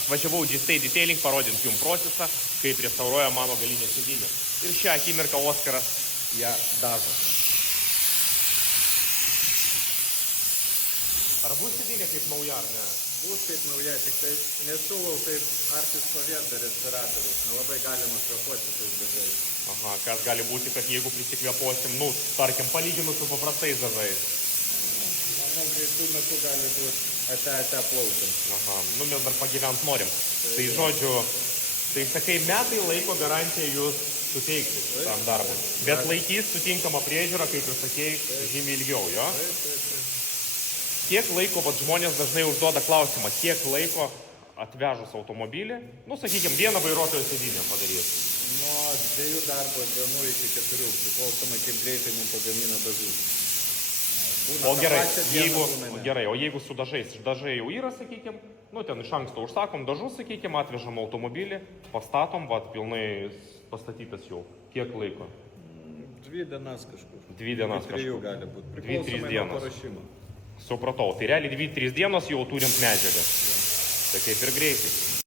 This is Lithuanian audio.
Atvažiavau G-Stay Detailing parodinti jums procesą, kaip restauruoja mano galinę sėdynę. Ir šią akimirką Oskaras ją dažo. Ar bus sėdynė kaip nauja, ar ne? Bus kaip nauja, tik tai nesiūlau taip artis stovėti be respiratorius. Nelabai galima kvėpuoti tais dažais. Aha, kas gali būti, kad jeigu prisikvėpuosim, nu, tarkim, palyginus su paprastais dažais. Manau, greitų metų gali būti ate plaukiant. Aha, nu mes dar pagyvent norim. Tai žodžiu, tai sakai, metai laiko garantiją jūs suteiksit tam darbui. Bet laikys sutinkamą priežiūrą, kaip ir sakei, žymiai ilgiau, jo? Taip. Kiek laiko, vat žmonės dažnai užduoda klausimą, kiek laiko atvežus automobilį, nu, sakykime, vieną vairuotojo sėdynę padaryti. Nuo 2 darbo dienų iki 4, priklausomai kaip greitai mums pagamina dažus. O jeigu su dažais, dažai jau yra, sakykime, nu, ten iš anksto užsakom dažus, sakykime, atvežam automobilį, pastatom, vat, pilnai pastatytas jau. Kiek laiko? 2 dienas kažkur. 2 dienas kažkur. 3 gali būti, priklausomai nuo parašymo. Supratau, tai realiai 2-3 dienos jau turint medžiagas. Tai kaip ir greitai.